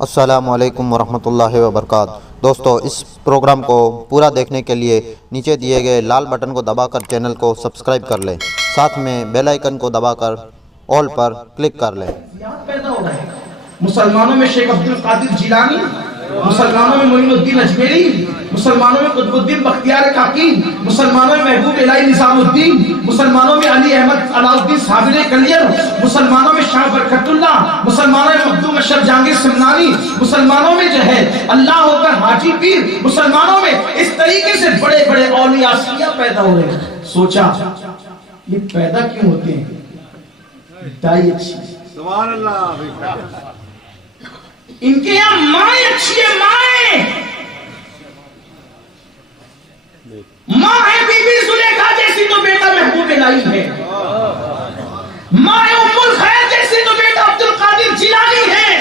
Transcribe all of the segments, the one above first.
السلام علیکم ورحمۃ اللہ وبرکاتہ۔ دوستو، اس پروگرام کو پورا دیکھنے کے لیے نیچے دیے گئے لال بٹن کو دبا کر چینل کو سبسکرائب کر لیں، ساتھ میں بیل آئیکن کو دبا کر آل پر کلک کر لیں۔ پیدا ہو رہا ہے مسلمانوں میں شیخ عبد القادر جیلانی، مسلمانوں میں معین الدین اجمیری، مسلمانوں میں قطب الدین بختیار کاکی، مسلمانوں میں محبوب الہی نظام الدین، مسلمانوں میں علی احمد علاؤالدین صابر کلیر، مسلمانوں میں شاہ برکت اللہ، مسلمانوں میں مخدوم اشرف جہانگیر سمنانی، مسلمانوں میں جو ہے اللہ اکبر حاجی پیر، مسلمانوں میں اس طریقے سے بڑے بڑے اولیاء صفیہ پیدا ہو رہے ہیں۔ سوچا یہ پیدا کیوں ہوتے ہیں؟ دائی اچھی سبحان اللہ، ان کے یہاں مائیں اچھی ہے، ماں ہے بی بی زلیخا جیسی تو بیٹا محبوب الہی ہے، ماں ہے ام الخیر جیسی تو بیٹا عبد القادر جیلانی ہے،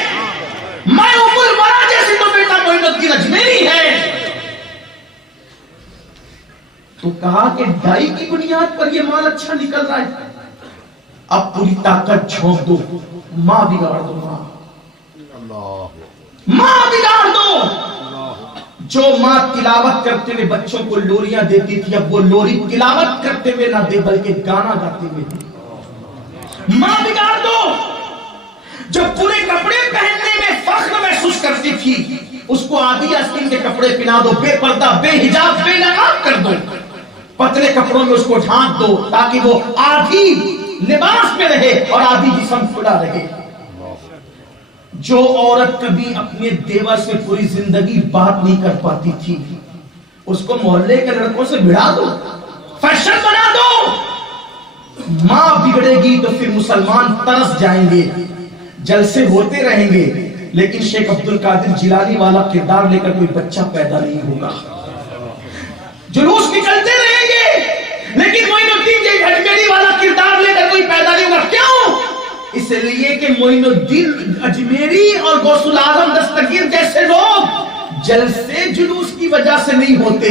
ماں ہے ام الورا جیسی تو بیٹا معین الدین اجمیری ہے۔ تو کہا کہ ڈائی کی بنیاد پر یہ مال اچھا نکل رہا ہے، اب پوری طاقت جھونک دو، ماں بگاڑ دو، ماں بگاڑ دو۔ جو ماں تلاوت کرتے ہوئے بچوں کو لوریاں دیتی تھی، اب وہ لوری تلاوت کرتے ہوئے نہ دے بلکہ گانا گاتے ہوئے دے۔ ماں بگاڑ دو۔ جو پورے کپڑے پہننے میں فخر محسوس کرتی تھی، اس کو آدھی آستین کے کپڑے پہنا دو، بے پردہ، بے حجاب، بے نقاب کر دو، پتلے کپڑوں میں اس کو ڈھانپ دو تاکہ وہ آدھی لباس میں رہے اور آدھی جسم کھلا رہے۔ جو عورت کبھی اپنے دیور سے پوری زندگی بات نہیں کر پاتی تھی، اس کو محلے کے لڑکوں سے بھڑا دو، فیشن بنا دو۔ ماں بگڑے گی تو پھر مسلمان ترس جائیں گے، جلسے ہوتے رہیں گے، لیکن شیخ عبد القادر جیلانی والا کردار لے کر کوئی بچہ پیدا نہیں ہوگا۔ جلوس نکلتے رہیں گے، لیکن معین الدین اجمیری والا کردار لے کر کوئی پیدا نہیں ہوگا۔ کیوں؟ اس لیے کہ معین الدین اجمیری اور غوث العظم دستگیر جیسے لوگ جلسے جلوس کی وجہ سے نہیں ہوتے،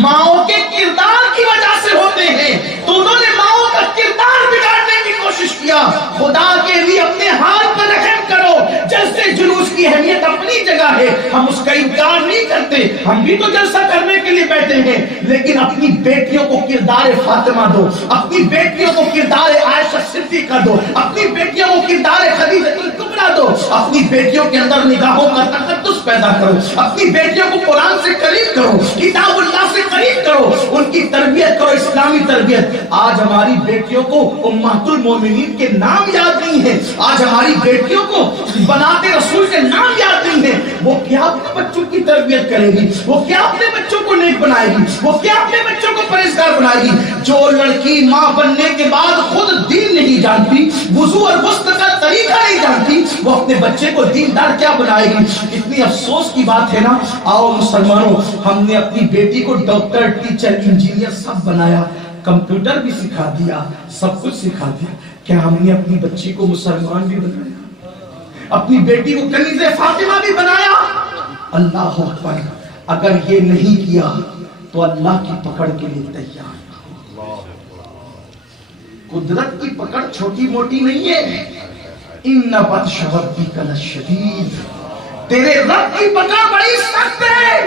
ماؤں کے کردار کی وجہ سے ہوتے ہیں۔ تو انہوں نے ماؤں کا کردار بگاڑنے کی کوشش کیا۔ خدا کے لیے اپنے ہاتھ پر رحم کرو۔ جلسے جلوس کی اہمیت اپنی جگہ ہے، ہم اس کا انکار نہیں کرتے، ہم بھی تو جلسہ کرنے کے لیے بیٹھے ہیں، لیکن اپنی بیٹیوں کو کردار فاطمہ دو، اپنی بیٹیوں کو کردار عائشہ صدیقہ دو، اپنی بیٹیوں کو کردار خدیجہ الکبریٰ دو، اپنی بیٹیوں کے اندر نگاہوں کا تقدس پیدا کرو، اپنی بیٹیوں کو قرآن سے قریب کرو، کتاب اللہ سے قریب کرو، ان کی تربیت کرو، اسلامی تربیت۔ آج ہماری بیٹیوں کو امہات المومنین کے نام یاد نہیں ہے، آج ہماری بیٹیوں کو بنات رسول کے نام یاد نہیں ہے۔ وہ کیا اپنے بچوں کی تربیت کرے گی؟ وہ کیا اپنے بچوں کو نیک بنائے گی؟ وہ کیا اپنے بچوں کو پرہیزگار بنائے گی؟ جو لڑکی ماں بننے کے بعد خود دین نہیں جانتی، وضو اور غسل کا طریقہ نہیں جانتی، وہ اپنے بچے کو دیندار کیا بنائے گی؟ اتنی افسوس کی بات ہے نا۔ آؤ مسلمانوں، ہم نے اپنی بیٹی کو ڈاکٹر، ٹیچر، انجینئر سب بنایا، کمپیوٹر بھی سکھا دیا، سب کچھ سکھا دیا، کیا ہم نے اپنی بچی کو مسلمان بھی بنایا؟ اپنی بیٹی کو کنیز فاطمہ بھی بنایا؟ اللہ اکبر۔ اگر یہ نہیں کیا تو اللہ کی پکڑ کے لیے تیار۔ قدرت کی پکڑ چھوٹی موٹی نہیں ہے۔ ان بطش ربک لشدید، تیرے رب کی پکڑ بڑی سخت ہے۔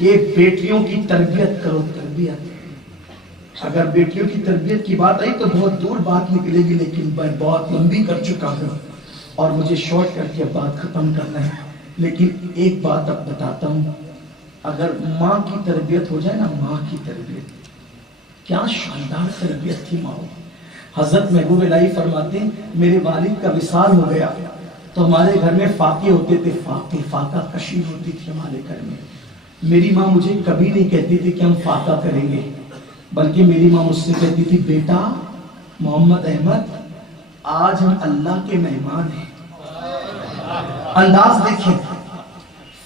یہ بیٹیوں کی تربیت کرو، تربیت۔ اگر بیٹیوں کی تربیت کی بات آئی تو بہت دور بات نکلے گی، لیکن میں بہت لمبی کر چکا ہوں اور مجھے شارٹ کر کے بات ختم کرنا ہے۔ لیکن ایک بات اب بتاتا ہوں، اگر ماں کی تربیت ہو جائے نا، ماں کی تربیت، کیا شاندار تربیت تھی ماں۔ حضرت محبوب الہی فرماتے ہیں میرے والد کا وصال ہو گیا تو ہمارے گھر میں فاقے ہوتے تھے، فاقہ کشی ہوتی تھی ہمارے گھر میں۔ میری ماں مجھے کبھی نہیں کہتی تھی کہ ہم فاقہ کریں گے، بلکہ میری ماں مجھ سے کہتی تھی بیٹا محمد احمد، آج ہم اللہ کے مہمان ہیں۔ انداز دیکھیں،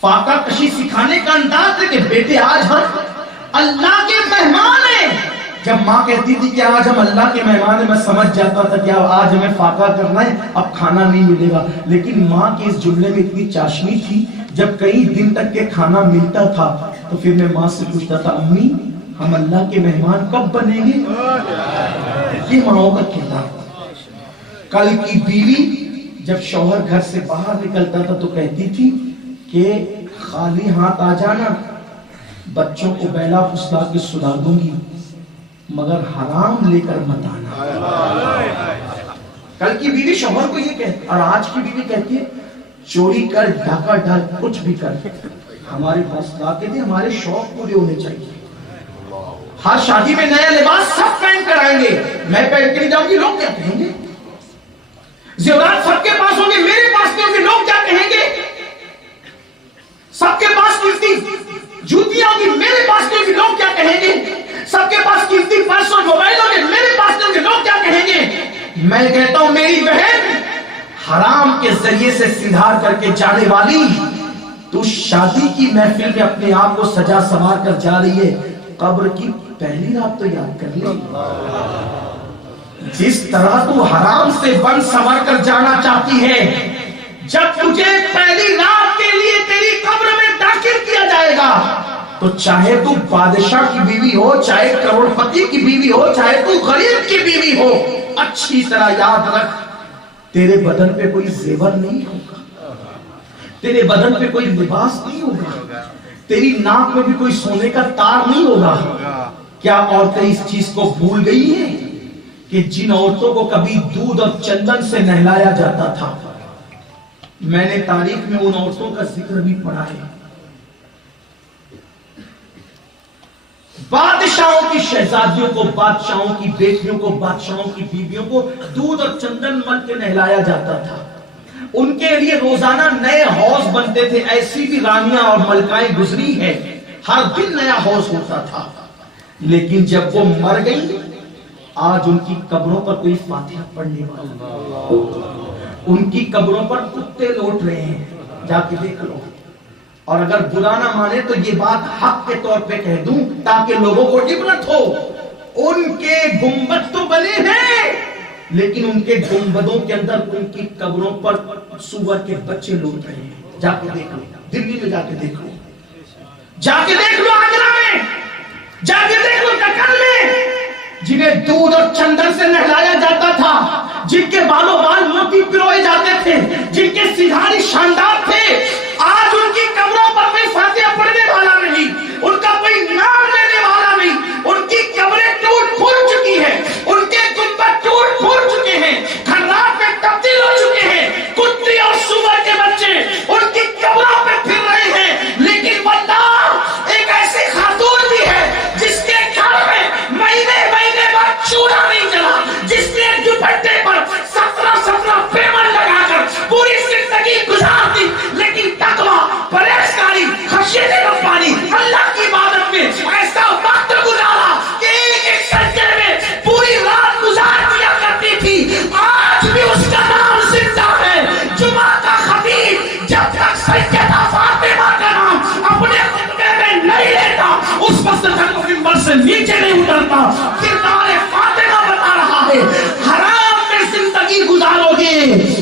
فاقہ کشی سکھانے کا انداز دیکھیں، بیٹے آج ہم اللہ کے مہمان ہیں۔ جب ماں کہتی تھی کہ آج ہم اللہ کے مہمان ہیں، میں سمجھ جاتا تھا کہ آج ہمیں فاقہ کرنا ہے، اب کھانا نہیں ملے گا۔ لیکن ماں کے اس جملے میں اتنی چاشنی تھی، جب کئی دن تک کے کھانا ملتا تھا تو پھر میں ماں سے پوچھتا تھا امی ہم اللہ کے مہمان کب بنیں گے؟ یہ ماں کا کردار۔ کل کی بیوی جب شوہر گھر سے باہر نکلتا تھا تو کہتی تھی کہ خالی ہاتھ آ جانا، بچوں کو بیلا پھسلا کے سلا دوں گی، مگر حرام لے کر مت آنا۔ کل کی بیوی شوہر کو یہ کہتی، اور آج کی بیوی کہتی ہے چوری کر، ڈاکہ ڈال، کچھ بھی کر، ہمارے پاس لا کے دے، ہمارے شوق پورے ہونے چاہیے۔ ہر شادی میں نیا لباس سب پہن کر آئیں گے، میں پہن کے نہیں جاؤں گی، لوگ کیا کہیں گے؟ زیورات سب کے پاس ہوں گے، میرے پاس نہیں ہوں گے، لوگ کیا کہیں گے؟ سب کے پاس قیمتی جوتیاں ہوں گی، میرے پاس نہیں ہوں گی، لوگ کیا کہیں گے؟ سب کے پاس قیمتی پرس اور موبائل ہوں گے، میرے پاس نہیں ہوں گے، لوگ کیا کہیں گے؟ میں کہتا ہوں میری بہن، حرام کے ذریعے سے سدھار کر کے جانے والی، تو شادی کی محفل میں اپنے آپ کو سجا سنوار کر جا رہی ہے، قبر کی پہلی رات تو یاد کر لے۔ جس طرح تو حرام سے بن سنور کر جانا چاہتی ہے، جب تجھے پہلی رات کے لیے تیری قبر میں داخل کیا جائے گا تو چاہے تو بادشاہ کی بیوی ہو، چاہے کروڑ پتی کی بیوی ہو، چاہے تو غریب کی بیوی ہو، اچھی طرح یاد رکھ، تیرے بدن پہ کوئی زیور نہیں ہوگا، تیرے بدن پہ کوئی لباس نہیں ہوگا، تیری ناک میں بھی کوئی سونے کا تار نہیں ہوگا۔ کیا عورتیں اس چیز کو بھول گئی ہیں کہ جن عورتوں کو کبھی دودھ اور چندن سے نہلایا جاتا تھا، میں نے تاریخ میں ان عورتوں کا ذکر بھی پڑھا ہے، بادشاہوں کی شہزادیوں کو، بادشاہوں کی بیٹیوں کو، بادشاہوں کی بیویوں کو دودھ اور چندن مل کے نہلایا جاتا تھا، ان کے لیے روزانہ نئے حوض بنتے تھے، ایسی بھی رانیاں اور ملکائیں گزری ہیں، ہر دن نیا حوض ہوتا تھا، لیکن جب وہ مر گئی، آج ان کی قبروں پر کوئی فاتحہ پڑھنے والا، ان کی قبروں پر کتے لوٹ رہے ہیں، جا کے دیکھ لو۔ اور اگر برا نہ مانے تو یہ بات حق کے طور پہ کہہ دوں تاکہ لوگوں کو عبرت ہو، ان کے گنبد تو بنے ہیں لیکن ان کے گنبدوں کے اندر ان کی قبروں پر سور کے بچے لوٹ رہے ہیں، جا کے دیکھ لو، دلی میں جا کے دیکھ لو، جا کے دیکھ لو، آگرہ میں جا کے دیکھ لو، دکن میں، جنہیں دودھ اور چندن سے نہلایا جاتا تھا، جن کے بالوں بال موتی پروئے جاتے تھے، جن کے سدھاری شاندار تھے، آج ان کی قبروں پر کوئی فاتحہ پڑھنے والا نہیں، ان کا کوئی نام لینے والا نہیں، ان کی قبریں ٹوٹ پھوٹ چکی ہیں، ان کے گنبد ٹوٹ پھوٹ چکے ہیں، کھنڈرات میں تبدیل ہو چکے ہیں، کتے اور سور کے بچے ان کی قبروں پہ پھر رہے ہیں، لیکن واللہ ایک ایسی خاتون بھی ہے جس کے گھر میں مہینے مہینے بعد چولہا نہیں جلا، جس نے دوپٹے پر 17 پیمن لگا کر پوری زندگی گزار دی، لیکن تقوی، پرہیزگاری، خشیت ربانی، اللہ کی عبادت میں ایسا وقت گزارا کہ ایک سجدے میں پوری رات گزار دیا کرتی تھی، آج بھی اس کا نام زندہ ہے، جمعہ کا خطیب جب تک سیدہ فاطمہ کا نام اپنے خطبے میں نہیں لیتا، اس وقت تک منبر سے نیچے نہیں اترتا۔ کردار فاطمہ بتا رہا ہے، حرام میں زندگی گزارو گے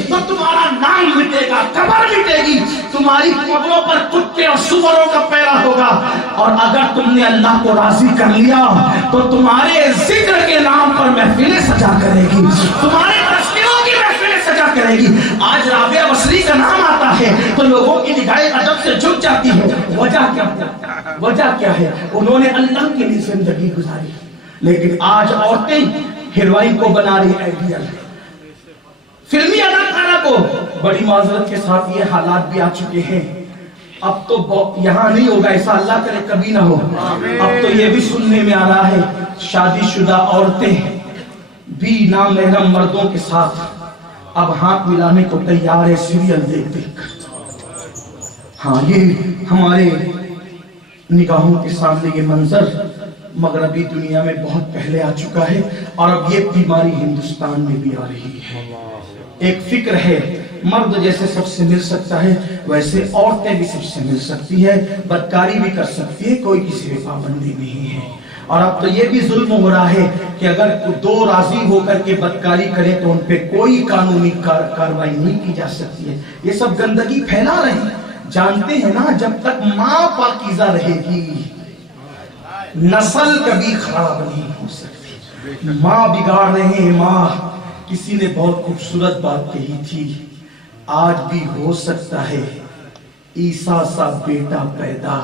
تو تمہارا نام مٹے گا، قبر مٹے گی، تمہاری قبروں پر کتے اور سوروں کا پیرا ہوگا، اور اگر تم نے اللہ کو راضی کر لیا تو تمہارے ذکر کے نام پر محفلیں سجا کرے گی، تمہارے تذکروں کی محفلیں سجا کرے گی۔ آج رابعہ بصری کا نام آتا ہے تو لوگوں کی نگاہیں ادب سے جھک جاتی ہے، وجہ کیا ہے؟ وجہ کیا ہے؟ انہوں نے اللہ کے لیے زندگی گزاری، لیکن آج عورتیں ہیروئن کو بنا رہی آئیڈیل، فلمی اداکارہ کو، بڑی معذرت کے ساتھ یہ حالات بھی آ چکے ہیں، اب تو یہاں نہیں ہوگا، ایسا اللہ کرے کبھی نہ ہو، اب تو یہ بھی سننے میں آ رہا ہے شادی شدہ عورتیں بھی نامحرم مردوں کے ساتھ اب ہاتھ ملانے کو تیار ہے سیریل دیکھ دیکھ۔ ہاں، یہ ہمارے نگاہوں کے سامنے یہ منظر مغربی دنیا میں بہت پہلے آ چکا ہے، اور اب یہ بیماری ہندوستان میں بھی آ رہی ہے۔ ایک فکر ہے، مرد جیسے سب سے مل سکتا ہے ویسے عورتیں بھی سب سے مل سکتی ہے، بدکاری بھی کر سکتی ہے، کوئی کسی پہ پابندی نہیں ہے۔ اور اب تو یہ بھی ظلم ہو رہا ہے کہ اگر دو راضی ہو کر کے بدکاری کریں تو ان پہ کوئی قانونی کارروائی نہیں کی جا سکتی ہے۔ یہ سب گندگی پھیلا رہے ہیں، جانتے ہیں نا، جب تک ماں پاکیزہ رہے گی نسل کبھی خراب نہیں ہو سکتی۔ ماں بگاڑ رہے ہیں، ماں، کسی نے بہت خوبصورت بات کہی تھی، آج بھی ہو سکتا ہے عیسیٰ سا بیٹا پیدا،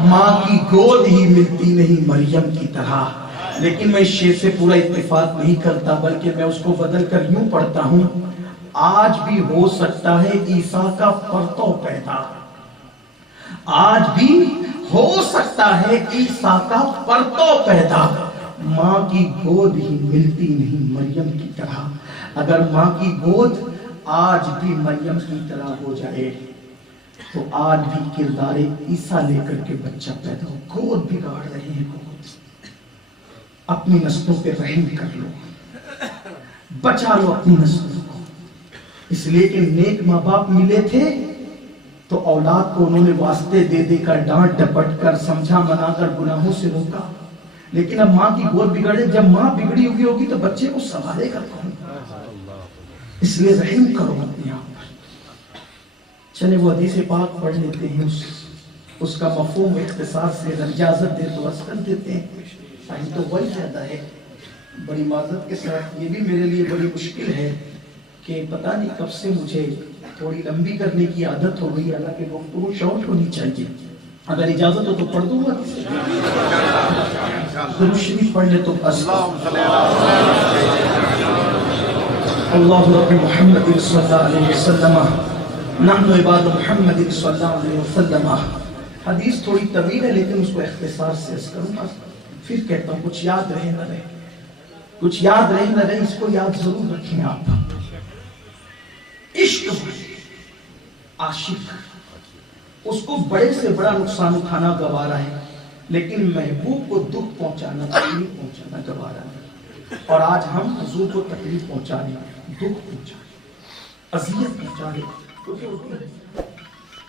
ماں کی گود ہی ملتی نہیں مریم کی طرح۔ لیکن میں اس شعر سے پورا اتفاق نہیں کرتا، بلکہ میں اس کو بدل کر یوں پڑھتا ہوں، آج بھی ہو سکتا ہے عیسیٰ کا پرتو پیدا، آج بھی ہو سکتا ہے عیسیٰ کا پرتو پیدا، ماں کی گود ہی ملتی نہیں مریم کی طرح۔ اگر ماں کی گود آج بھی مریم کی طرح ہو جائے تو آج بھی کردار عیسیٰ لے کر کے بچہ پیدا ہو۔ گود بگاڑ رہے ہیں، گود، اپنی نسلوں پہ رحم کر لو، بچا لو اپنی نسلوں کو۔ اس لیے کہ نیک ماں باپ ملے تھے تو اولاد کو انہوں نے واسطے دے دے کر، ڈانٹ ڈپٹ کر، سمجھا منا کر گناہوں سے روکا۔ لیکن اب ماں کی گود بگڑے، جب ماں بگڑی ہوگی تو بچے کو سنبھالے گا کون؟ اس لیے رحم کرو اپنے آپ پر۔ چلے وہ حدیث پاک پڑھ لیتے ہیں، اس کا مفہوم اختصار سے اگر اجازت دے تو عرض کر دیتے ہیں۔ ٹائم تو وہی زیادہ ہے، بڑی معذرت کے ساتھ یہ بھی میرے لیے بڑی مشکل ہے کہ پتہ نہیں کب سے مجھے تھوڑی لمبی کرنے کی عادت ہو گئی، حالانکہ گفتگو شارٹ ہونی چاہیے۔ اگر اجازت ہو تو پڑھ دوں گا، درود شریف پڑھ لے تو اللہ رب محمد صلی اللہ علیہ وسلم نحن عباد محمد صلی اللہ علیہ وسلم۔ حدیث تھوڑی طویل ہے لیکن اس کو اختصار سے عرض کروں گا، پھر کہتا ہوں کچھ یاد رہے نہ رہے، کچھ یاد رہے نہ رہے، اس کو یاد ضرور رکھیں آپ۔ عشق عاشق اس کو بڑے سے بڑا نقصان اٹھانا گوارا ہے، لیکن محبوب کو دکھ پہنچانا، تکلیف پہنچانا گوارا ہے۔ اور آج ہم حضور کو تکلیف پہنچانے، دکھ پہنچانے، اذیت پہنچانے،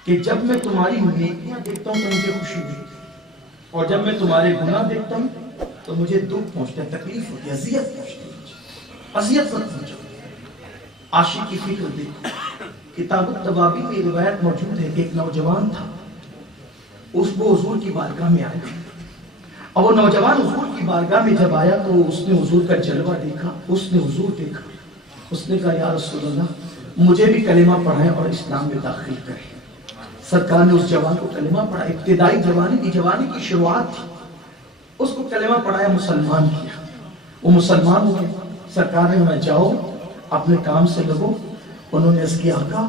کہ جب میں تمہاری نیکیاں دیکھتا ہوں تو مجھے خوشی ہوتی ہے، اور جب میں تمہارے گناہ دیکھتا ہوں تو مجھے دکھ پہنچتا ہے، تکلیف ہوتی ہے، اذیت پہنچتی ہے، اذیت مت پہنچاؤ۔ عاشق کی فکر دیکھو، کتاب التوابین میں روایت موجود ہے کہ ایک نوجوان تھا، اس وہ حضور کی بارگاہ میں آیا، اور وہ نوجوان حضور کی بارگاہ میں جب آیا تو اس نے حضور کا جلوہ دیکھا، اس نے حضور دیکھا، اس نے کہا یا رسول اللہ مجھے بھی کلمہ پڑھائیں اور اسلام میں داخل کریں۔ سرکار نے اس جوان کو کلمہ پڑھا، ابتدائی جوانی کی شروعات تھی، اس کو کلمہ پڑھایا، مسلمان کیا، وہ مسلمان ہو گیا۔ سرکار نے انہیں جاؤ اپنے کام سے لگو۔ انہوں نے اس کی آقا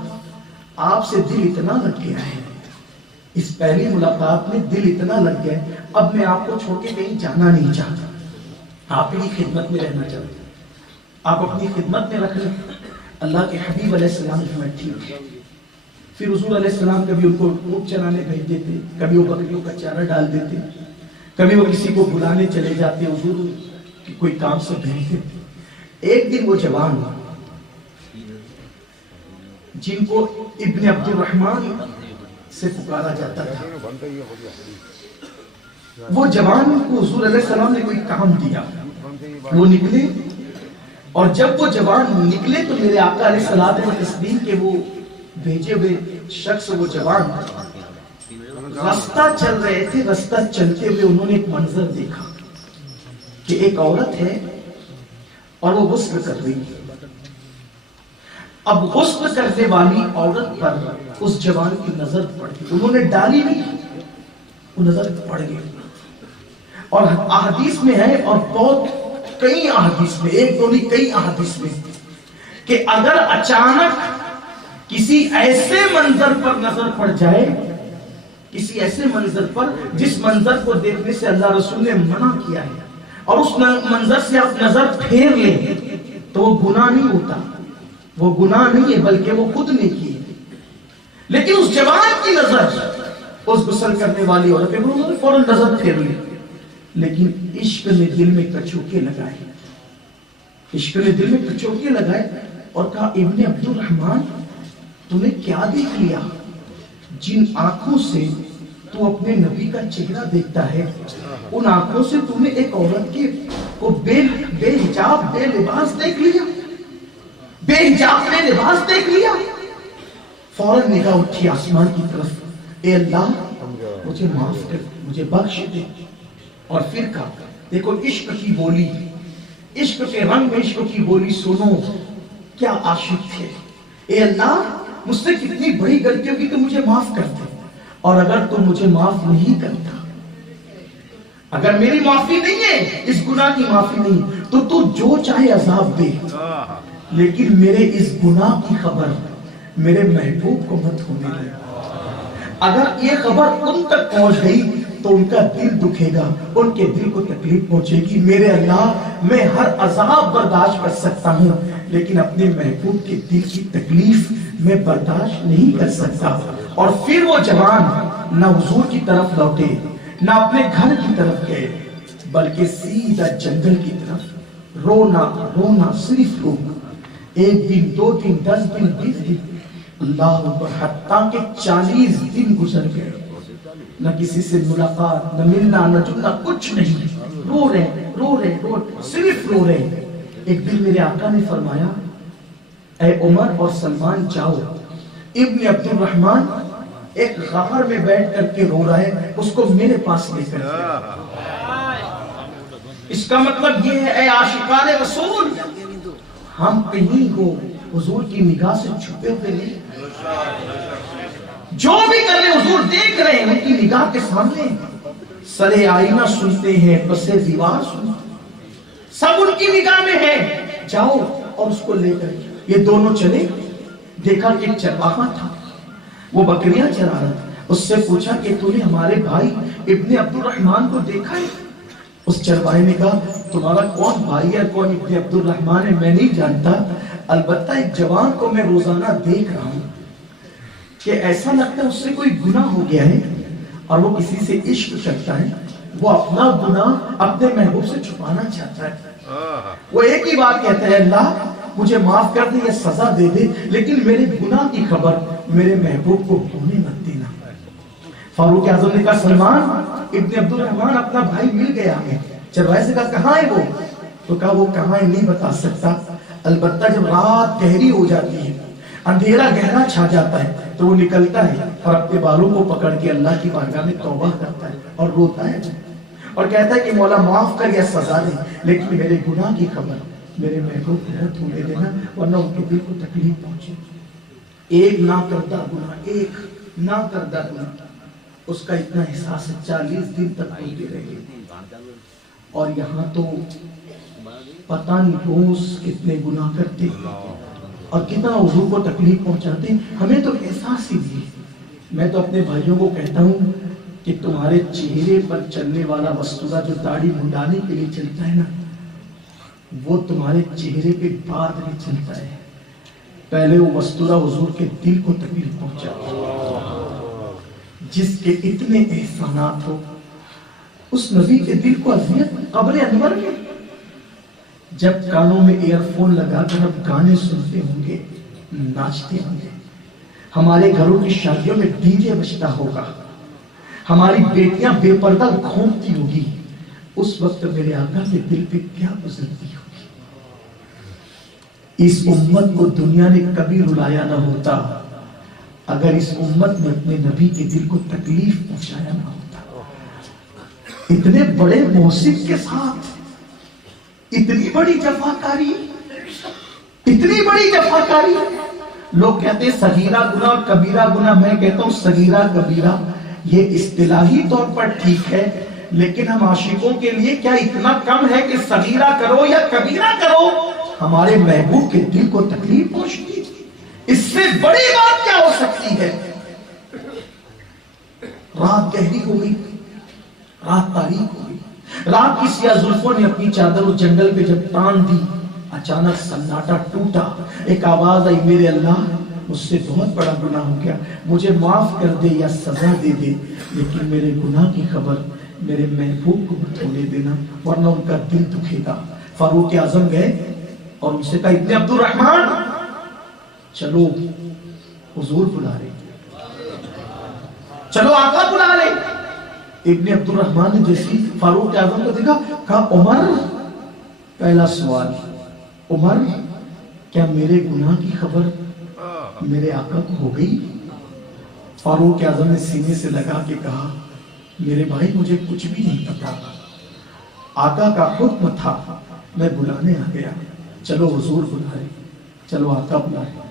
آپ سے دل اتنا لگ گیا ہے، اس پہلی ملاقات میں دل اتنا لگ گیا ہے، اب میں آپ کو چھوڑ کے کہیں جانا نہیں چاہتا، آپ کی خدمت میں رہنا چاہتا ہوں، آپ اپنی خدمت میں رکھ لیں۔ اللہ کے حبیب علیہ السلام نے فرمایا ٹھیک ہے۔ پھر حضور علیہ السلام کبھی ان کو اونٹ چرانے بھیج دیتے، کبھی وہ بکریوں کا چارہ ڈال دیتے، کبھی وہ کسی کو بلانے چلے جاتے، حضور کی کوئی کام سے بھیج دیتے۔ ایک دن وہ جوان ہوا جن کو ابن عبد الرحمن سے پکارا جاتا تھا، وہ جوان کو حضور علیہ السلام نے کوئی کام دیا، وہ نکلے، اور جب وہ جوان نکلے تو میرے آقا علیہ السلام نے تسلیم کہ وہ بھیجے ہوئے شخص، وہ جوان راستہ چل رہے تھے، راستہ چلتے ہوئے انہوں نے ایک منظر دیکھا کہ ایک عورت ہے اور وہ غسل کر رہی ہے۔ اب غسل کرنے والی عورت پر اس جوان کی نظر پڑ گئی، انہوں نے ڈالی نہیں، وہ نظر پڑ گئی۔ اور احادیث میں ہے، اور بہت کئی احادیث میں، ایک دو نہیں کئی احادیث میں، کہ اگر اچانک کسی ایسے منظر پر نظر پڑ جائے، کسی ایسے منظر پر جس منظر کو دیکھنے سے اللہ رسول نے منع کیا ہے، اور اس منظر سے آپ نظر پھیر لیں تو وہ گناہ نہیں ہوتا، وہ گناہ نہیں ہے بلکہ وہ خود نے کی ہے۔ لیکن اس جوان کی نظر اس غسل کرنے والی عورت پہ انہوں نے فوراً نظر پھیر لی، لیکن عشق نے دل میں کچوکے لگائے، عشق نے دل میں کچوکے لگائے اور کہا ابن عبد الرحمن تمہیں کیا دیکھ لیا؟ جن آنکھوں سے تو اپنے نبی کا چہرہ دیکھتا ہے، ان آنکھوں سے تمہیں ایک عورت کے کو بے حجاب بے لباس دیکھ لیا، بے حجاب بے لباس دیکھ لیا۔ فوراً نگاہ اٹھی آسمان کی طرف، اے اللہ مجھے معاف کر، مجھے بخش دے۔ اور پھر کہا دیکھو عشق کی بولی، عشق کے رنگ میں عشق کی بولی سنو، کیا عاشق تھے۔ اے اللہ مجھ سے کتنی بڑی غلطی ہوگی کہ مجھے معاف کر دے، اور اگر تو مجھے معاف نہیں کرتا، اگر میری معافی نہیں ہے، اس گناہ کی معافی نہیں، تو جو چاہے عذاب دے، لیکن میرے اس گناہ کی خبر میرے محبوب کو مت ہونے دے۔ اگر یہ خبر ان تک پہنچ گئی تو ان کا دل دکھے گا، ان کے دل کو تکلیف پہنچے گی۔ میرے اللہ، میں ہر عذاب برداشت کر سکتا ہوں، لیکن اپنے محبوب کے دل کی تکلیف میں برداشت نہیں کر سکتا۔ اور پھر وہ جوان نہ حضور کی طرف لوٹے، نہ اپنے گھر کی طرف گئے، بلکہ سیدھا جنگل کی طرف رونا رونا صرف رونا۔ ایک دن، 2 دن، 10 دن، 20 دن، اللہ اکبر، حتیٰ کہ 40 دن گزر گئے، نہ کسی سے ملاقات، نہ ملنا، نہ جلنا، کچھ نہیں، رو رہے، صرف رو رہے۔ ایک دن میرے آقا نے فرمایا، اے عمر اور سلمان جاؤ، ابن عبد الرحمن ایک غار میں بیٹھ کر کے رو رہا ہے، اس کو میرے پاس لے کر کے۔ اس کا مطلب یہ ہے، اے عاشقان رسول، ہم کہیں کو حضور کی نگاہ سے چھپے ہوئے نہیں، جو بھی کر رہے حضور دیکھ رہے ہیں، ان کی نگاہ کے سامنے، سرے آئینہ سنتے ہیں، پسے دیوار سنتے ہیں، سب ان کی نگاہ میں ہے۔ جاؤ اور اس کو لے کر۔ یہ دونوں چلے، دیکھا کہ ایک چرواہا تھا، وہ بکریاں چرا رہا تھا۔ اس سے پوچھا کہ تو نے ہمارے بھائی ابن عبد الرحمن کو دیکھا ہے؟ اس چرواہے نے کہا، تمہارا کون بھائی ہے، کون ابن عبد الرحمن ہے، میں نہیں جانتا، البتہ ایک جوان کو میں روزانہ دیکھ رہا ہوں کہ ایسا لگتا ہے اس سے کوئی گناہ ہو گیا ہے اور وہ کسی سے عشق کرتا ہے، وہ اپنا گناہ اپنے محبوب سے چھپانا چاہتا ہے، وہ ایک ہی بات کہتا ہے، اللہ مجھے معاف کر دے یا سزا دے دے، لیکن میرے گناہ کی خبر میرے محبوب کو ہونے مت دینا۔ فاروق اعظم نے کہا، سلمان، ابن عبد الرحمن اپنا بھائی مل گیا ہے۔ چرواہے سے کہا، کہاں ہے وہ؟ تو کہا، وہ کہاں ہے نہیں بتا سکتا، البتہ جب رات گہری ہو جاتی ہے، اندھیرا گہرا چھا جاتا ہے، تو وہ نکلتا ہے اور اپنے بالوں کو پکڑ کے اللہ کی بارگاہ میں توبہ کرتا ہے اور روتا ہے اور کہتا ہے کہ مولا معاف کر یا سزا دے، لیکن میرے گناہ کی خبر میرے محبوب کو مت ہونے دینا، ورنہ ان کے دل کو تکلیف پہنچے۔ ایک نہ کردہ گناہ، ایک نہ کردہ گناہ، اس کا اتنا احساس 40 دن تک ہوتے رہے۔ اور یہاں تو پتہ نہیں روز کتنے گناہ کرتے اور کتنا حضور کو تکلیف پہنچاتے، ہمیں تو احساس ہی نہیں۔ میں تو اپنے بھائیوں کو کہتا ہوں کہ تمہارے چہرے پر چلنے والا وسطورہ جو داڑھی منڈانے کے لیے چلتا ہے نا، وہ تمہارے چہرے پہ بعد میں چلتا ہے، پہلے وہ وسطورہ حضور کے دل کو تکلیف پہنچاتا ہے۔ جس کے اتنے احسانات ہو، اس نبی کے دل کو اذیت۔ قبر انور میں جب کانوں میں ایئر فون لگا کر اب گانے سنتے ہوں گے، ناچتے ہوں گے، ہمارے گھروں کی شادیوں میں ڈی جے بجتا ہوگا، ہماری بیٹیاں بے پردہ گھومتی ہوگی، اس وقت میرے آقا کے دل پہ کیا گزرتی ہوگی۔ اس امت کو دنیا نے کبھی رلایا نہ ہوتا اگر اس امت میں اپنے نبی کے دل کو تکلیف پہنچایا نہ ہوتا۔ اتنے بڑے محسن کے ساتھ اتنی بڑی جفاکاری، اتنی بڑی جفاکاری۔ لوگ کہتے ہیں صغیرہ گناہ اور کبیرہ گناہ، میں کہتا ہوں صغیرہ کبیرہ یہ اصطلاحی طور پر ٹھیک ہے، لیکن ہم عاشقوں کے لیے کیا اتنا کم ہے کہ صغیرہ کرو یا کبیرہ کرو ہمارے محبوب کے دل کو تکلیف پہنچتی؟ اس سے بڑی بات کیا ہو سکتی ہے؟ رات گہری ہو گئی، رات تاریک ہو گئی، رات کی سیاہ زلفوں نے اپنی چادر اس جنگل پہ جب تان دی، اچانک سناٹا ٹوٹا، ایک آواز آئی، میرے اللہ مجھ سے بہت بڑا گناہ ہو گیا، مجھے معاف کر دے یا سزا دے دے، لیکن میرے گناہ کی خبر میرے محبوب کو مت ہونے دینا، ورنہ ان کا دل دکھے گا۔ فاروق اعظم گئے اور ان سے کہا، ابن عبد الرحمن چلو حضور بلا رہے، چلو آقا بلا رہے۔ ابن عبد الرحمن نے جیسی فاروق اعظم کو دیکھا، کہا، عمر، پہلا سوال، عمر کیا میرے گناہ کی خبر میرے آقا کو ہو گئی؟ فاروق اعظم نے سینے سے لگا کے کہا، میرے بھائی مجھے کچھ بھی نہیں پتا، آقا کا حکم تھا، میں بلانے آ گیا، چلو حضور بلا رہے، چلو آقا بلا رہے۔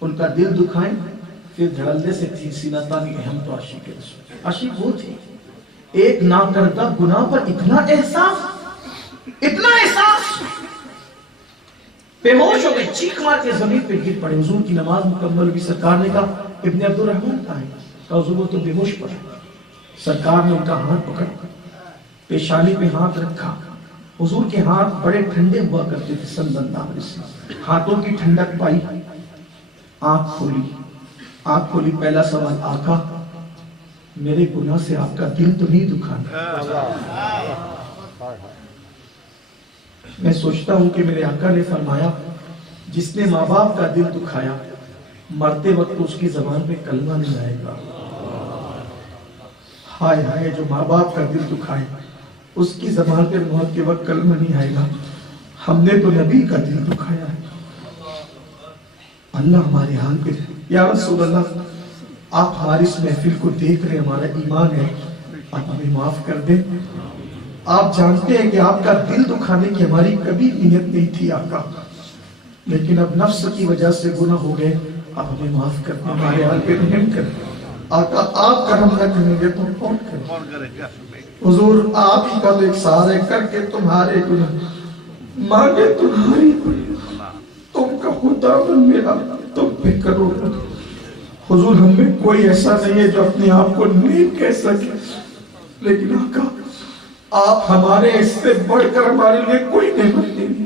ان کا دل دکھائیں، پھر دھڑلے سے تھی سینہ تانی اہم تو عاشق رسول، عاشق وہ تھی ایک ناکردہ گناہ پر اتنا احساس، بے ہوش ہو گئے، چیخ مار کے زمین پہ گر پڑے۔ حضور کی نماز مکمل ہوئی، سرکار نے کہا ابن عبد الرحمن کہاں ہے؟ کہا حضور وہ تو بے ہوش پڑا۔ سرکار نے ان کا ہاتھ پکڑ پیشانی پہ ہاتھ رکھا۔ حضور کے ہاتھ بڑے ٹھنڈے ہوا کرتے تھے صلی اللہ علیہ وسلم، ہاتھوں کی ٹھنڈک پائی، آنکھ کھولی، پہلا سوال، آقا میرے گناہ سے آپ کا دل تو نہیں دکھانا؟ میں سوچتا ہوں کہ میرے آقا نے فرمایا جس نے ماں باپ کا دل دکھایا مرتے وقت اس کی زبان پہ کلمہ نہیں آئے گا۔ ہائے ہائے، جو ماں باپ کا دل دکھائے اس کی زبان پہ موت کے وقت کلمہ نہیں آئے گا۔ ہم نے تو نبی کا دل دکھایا ہے۔ اللہ ہمارے حال پہ، یا رسول اللہ آپ ہماری اس محفل کو دیکھ رہے، ہمارا ایمان ہے، آپ ہمیں معاف کر دیں۔ آپ جانتے ہیں کہ آپ کا دل دکھانے کی ہماری کبھی نیت نہیں تھی آقا، لیکن اب نفس کی وجہ سے گناہ ہو گئے، آپ ہمیں معاف کر دیں، ہمارے حال پہ رحم کر دیں۔ آقا آپ کرم نہ کریں گے تو کون کرے؟ حضور آپ ہی کا تو ایک سارے کر کے تمہارے گناہ مانگے تمہاری تم کا خدا بن میرا تم پہ کرو۔ حضور ہم میں کوئی ایسا نہیں ہے جو اپنے آپ کو نیک کہہ سکے، لیکن آقا آپ ہمارے اس سے بڑھ کر ہمارے لیے کوئی نعمت نہیں۔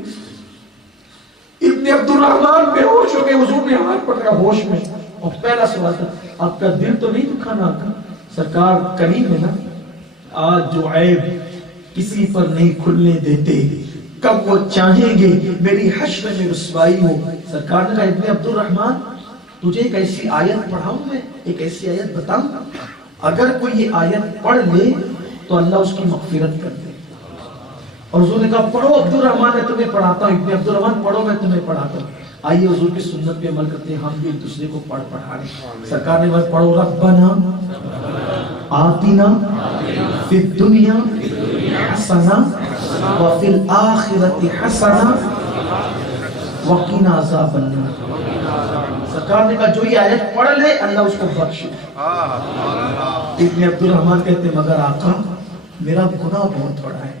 ابن عبد الرحمن بے ہوش ہو گئے، حضور نے ہاتھ پکڑا ہوش میں، اور پہلا سوال تھا آپ کا دل تو نہیں دکھانا آقا؟ سرکار کریم ہے نا، آج جو عیب کسی پر نہیں کھلنے دیتے، کب وہ چاہیں گے میری حشر میں رسوائی ہو۔ سرکار نے کہا ابن عبد الرحمن تجھے ایک ایسی آیت پڑھاؤں، میں ایک ایسی آیت بتاؤں، اگر کوئی یہ آیت پڑھ لے تو اللہ اس کی مغفرت کر دے۔ اور حضور نے کہا پڑھو عبد الرحمن، میں تمہیں پڑھاتا ہوں، ابن عبد الرحمن پڑھو میں تمہیں پڑھاتا ہوں۔ آئیے حضور کی سنت پہ عمل کرتے ہیں، ہم بھی ایک دوسرے کو پڑھا رہے۔ سرکار نے بس پڑھو ربنا آتنا فی الدنیا حسنہ وفی الآخرۃ حسنہ وقنا عذاب النار۔ سرکار نے کہا جو یہ آیت پڑھ لے اللہ اس کو بخشے۔ ابن عبد الرحمن کہتے مگر آقا میرا گناہ بہت بڑا ہے۔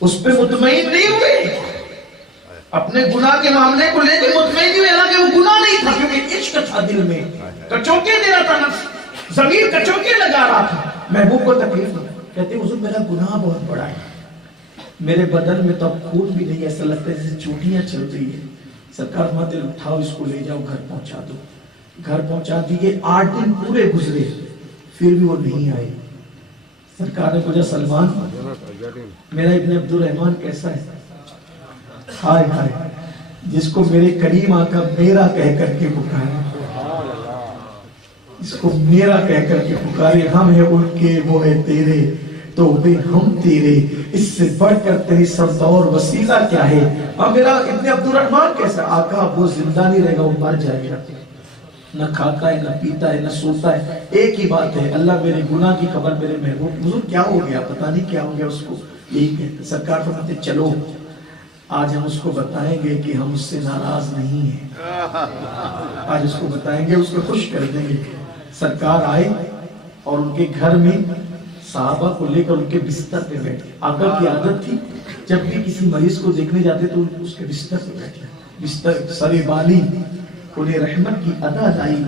اس پہ مطمئن نہیں ہوئے، اپنے گناہ کے معاملے کو لے کے مطمئن نہیں ہوئے، حالانکہ وہ گناہ نہیں تھا، کیونکہ عشق تھا دل میں، کچوکے دے رہا تھا نفس، ضمیر کچوکے لگا رہا تھا، محبوب کو تکلیف نہ۔ کہتے حضور میرا گناہ بہت بڑا ہے، میرے بدن میں تو اب خون بھی نہیں، ایسا لگتا ہے جیسے چوٹیاں چل رہی ہیں۔ سرکار ماتے اٹھاؤ اس کو لے جاؤ گھر پہنچا دو۔ گھر پہنچا دیے، 8 دن پورے گزرے پھر بھی وہ نہیں آئے۔ سرکار نے پوچھا سلمان میرا ابن عبد الرحمن کیسا ہے؟ ہائے ہائے، جس کو میرے کریم آقا میرا کہہ کر کے پکارے، اس کو میرا کہہ کر کے پکارے، ہم ہیں ان کے وہ ہے تیرے تو بے ہم تیرے، اس سے بڑھ کر تیری سردور وسیلہ کیا ہے؟ اب میرا ابن عبد الرحمن کیسا؟ آقا وہ زندہ نہیں رہے گا، وہ مر جائے گا، نہ کھاتا ہے، نہ پیتا ہے، نہ سوتا ہے، ایک ہی بات ہے اللہ میرے گناہ کی خبر میرے محبوب۔ حضور کیا ہو گیا؟ پتہ نہیں کیا ہو گیا اس کو، یہی کہتے۔ سرکار فرماتے چلو آج ہم اس کو بتائیں گے کہ ہم اس سے ناراض نہیں ہیں، آج اس کو بتائیں گے، اس کو خوش کر دیں گے۔ سرکار آئے اور ان کے گھر میں صحابہ کو لے کر ان کے بستر پہ بیٹھے۔ آقا کی عادت تھی جب بھی کسی مریض کو دیکھنے جاتے تو اس کے بستر پہ بیٹھے، بستر سر بالی، انہیں رحمت کی ادا لائی،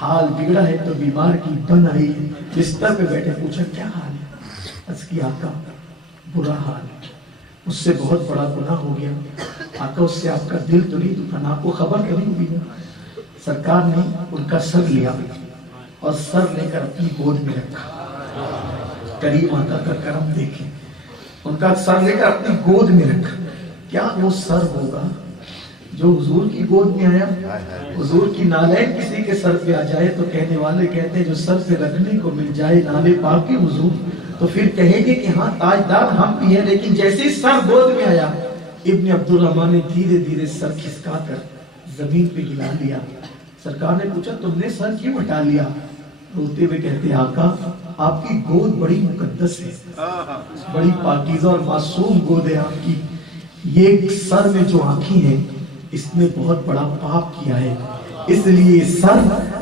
حال بگڑا ہے تو بیمار کی بن آئی، بستر پہ بیٹھے، پوچھا کیا حال ہے؟ عرض کی آقا برا حال ہے، اس سے بہت بڑا گناہ ہو گیا، آقا اس سے آپ کا دل تو نہیں دکھانا، آپ کو خبر تو نہیں ہوئی؟ سرکار نے ان کا سر لیا اور سر لے کر اپنی گود میں رکھا۔ کریم آقا کا کرم دیکھیں، ان کا سر لے کر اپنی گود میں رکھا۔ کیا وہ سر ہوگا جو حضور کی گود میں آیا؟ حضور کی نالین کسی کے سر پہ آ جائے تو کہنے والے کہتے ہیں جو سر پہ رکھنے کو مل جائے نالے پاک کے حضور تو پھر کہیں گے کہ ہاں تاجدار ہم بھی ہیں، لیکن جیسے ہی سر گود میں آیا ابن عبد الرحمن نے دھیرے دھیرے سر کھسکا کر زمین پہ گلا لیا۔ سرکار نے پوچھا تم نے سر کیوں ہٹا لیا؟ روتے ہوئے کہتے آقا آپ کی گود بڑی مقدس ہے، بڑی پاکیزہ اور معصوم گود ہے آپ کی، یہ سر میں جو آنکھیں ہیں اس نے بہت بڑا پاپ کیا ہے، اس لیے سر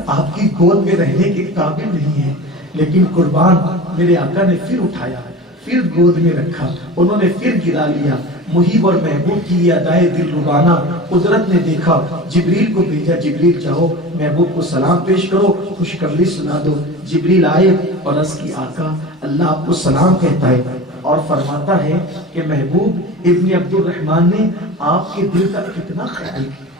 آپ کی گود میں رہنے کے قابل نہیں ہے۔ لیکن قربان میرے آقا نے پھر اٹھایا، پھر گود میں رکھا، انہوں نے پھر گرا لیا۔ محب اور محبوب کی یہ ادائے دل ربانہ قدرت نے دیکھا، جبریل کو بھیجا، جبریل جاؤ محبوب کو سلام پیش کرو، خوشخبری سنا دو۔ جبریل آئے اور عرض کی آقا اللہ آپ کو سلام کہتا ہے اور فرماتا ہے کہ محبوب ابن عبد الرحمن نے آپ کے دل کا کتنا خیال کیا،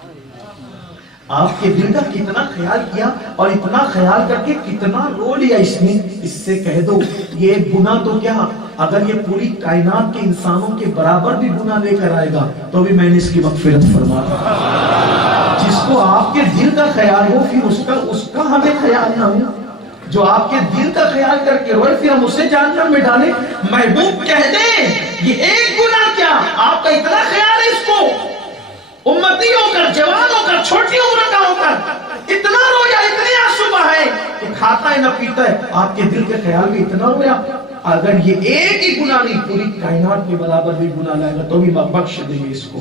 آپ کے دل کا کتنا خیال کیا، اور اتنا خیال کر کے کتنا رو لیا اس نے۔ اس سے کہہ دو یہ ایک گناہ تو کیا، اگر یہ پوری کائنات کے انسانوں کے برابر بھی گناہ لے کر آئے گا تو بھی میں نے اس کی مغفرت فرما دی۔ جس کو آپ کے دل کا خیال ہو پھر اس کا ہمیں خیال نہ ہو، جو آپ کے دل کا خیال کر کے روئے پھر ہم اسے جہنم میں ڈالیں۔ محبوب کہہ دیں یہ ایک گناہ کیا، آپ کا اتنا خیال ہے اس کو، امتی ہو کر، جوان ہو کر، چھوٹی عمر کا ہو کر اتنا رویا، اتنی آنسو بہائے کہ کھاتا ہے نہ پیتا ہے، آپ کے دل کے خیال میں اتنا رویا۔ اگر یہ ایک ہی گناہ نہیں پوری کائنات کے برابر بھی گناہ لائے گا تو بھی بخش دیں گے اس کو۔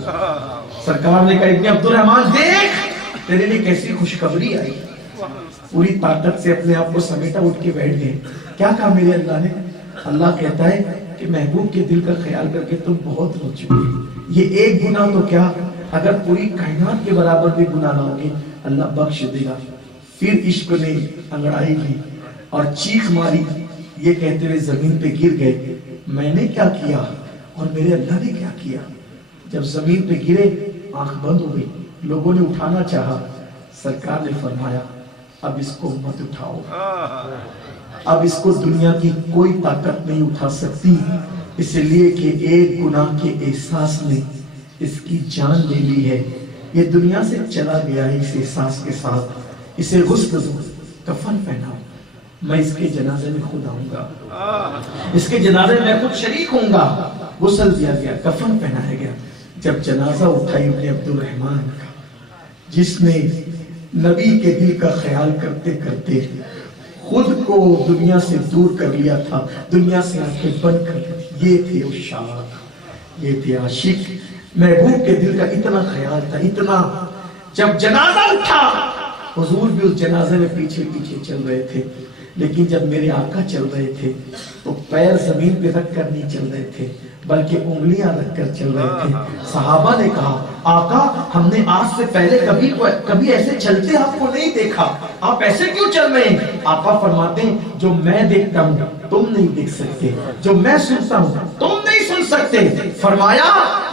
سرکار نے کہا ابن عبد الرحمن دیکھ تیرے لیے کیسی خوشخبری آئی۔ پوری طاقت سے اپنے آپ کو سمیٹا، اٹھ کے بیٹھ گئے۔ کیا کہا میرے اللہ نے؟ اللہ کہتا ہے کہ محبوب کے دل کا خیال کر کے تم بہت رو چکے، یہ ایک گناہ تو کیا، اگر پوری کائنات کے برابر بھی گناہ نہ ہوگے اللہ بخش دے گا۔ پھر عشق نے انگڑائی لی اور چیخ ماری، یہ کہتے ہوئے زمین پہ گر گئے میں نے کیا کیا اور میرے اللہ نے کیا کیا۔ جب زمین پہ گرے آنکھ بند ہو گئی، لوگوں نے اٹھانا چاہا، سرکار نے فرمایا اب اس کو مت اٹھاؤ، اب اس کو دنیا کی کوئی طاقت نہیں اٹھا سکتی، اس لیے کہ ایک گناہ کے احساس نے اس کی جان لے لی ہے، یہ دنیا سے چلا گیا ہے اس احساس کے ساتھ۔ اسے غسل دو، کفن پہناؤ، میں اس کے جنازے میں خود آؤں گا، اس کے جنازے میں خود شریک ہوں گا۔ غسل دیا گیا، کفن پہنایا گیا۔ جب جنازہ اٹھائی ابن عبد الرحمن کا، جس نے نبی کے دل کا خیال کرتے کرتے خود کو دنیا سے دور کر لیا تھا، دنیا سے آنکھیں بند کر لی تھی، یہ تھے عشاق، یہ تھے عاشق۔ محبوب کے دل کا اتنا خیال تھا، اتنا۔ جب جنازہ اٹھا حضور بھی اس جنازے میں پیچھے پیچھے چل رہے تھے، لیکن جب میرے آقا چل رہے تھے تو پیر زمین پہ رکھ کر نہیں چل رہے تھے بلکہ انگلیاں رکھ کر چل رہے تھے۔ صحابہ نے کہا آقا ہم نے آج سے پہلے کبھی ایسے چلتے آپ کو نہیں دیکھا، آپ ایسے کیوں چل رہے ہیں؟ آقا فرماتے ہیں جو میں دیکھتا ہوں تم نہیں دیکھ سکتے، جو میں سنتا ہوں تم نہیں سن سکتے۔ فرمایا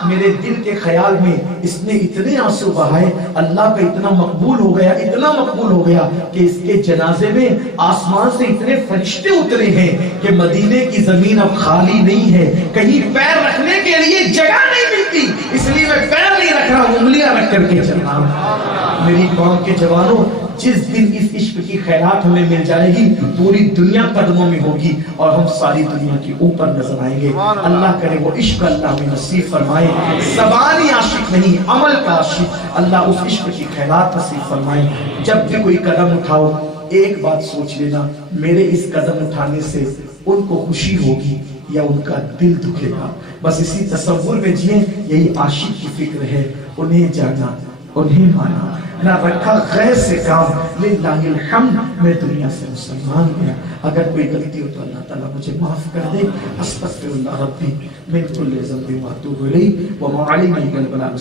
میرے دل کے خیال میں اس نے اتنے آنسو بہائے، اللہ کا اتنا مقبول ہو گیا، اتنا مقبول ہو گیا کہ اس کے جنازے میں آسمان سے اتنے فرشتے اترے ہیں کہ مدینے کی زمین اب خالی نہیں ہے، کہیں پیر رکھنے کے لیے جگہ نہیں ملتی، اس لیے میں پیر نہیں رکھ رہا ہوں، انگلیاں رکھ کر کے چل رہا ہوں۔ میری قوم کے جوانوں، جس دن اس عشق کی خیرات ہمیں مل جائے گی پوری دنیا قدموں میں ہوگی اور ہم ساری دنیا کے اوپر نظر آئیں گے۔ اللہ کرے وہ عشق اللہ میں نصیب فرمائے، زبانی عاشق نہیں عمل کا عاشق، اللہ اس عشق کی خیرات نصیب فرمائے۔ جب بھی کوئی قدم اٹھاؤ ایک بات سوچ لینا، میرے اس قدم اٹھانے سے ان کو خوشی ہوگی یا ان کا دل دکھے گا، بس اسی تصور میں جئیں۔ یہی عاشق کی فکر ہے، انہیں جانا انہیں مانا، نہ رکھا غیر سے کام، للہ الحمد میں دنیا سے مسلمان گیا۔ اگر کوئی غلطی ہو تو اللہ تعالیٰ مجھے معاف کر دے۔ استغفر اللہ ربی من کل ذنب واتوب الیہ وما علیہ من البلاغ۔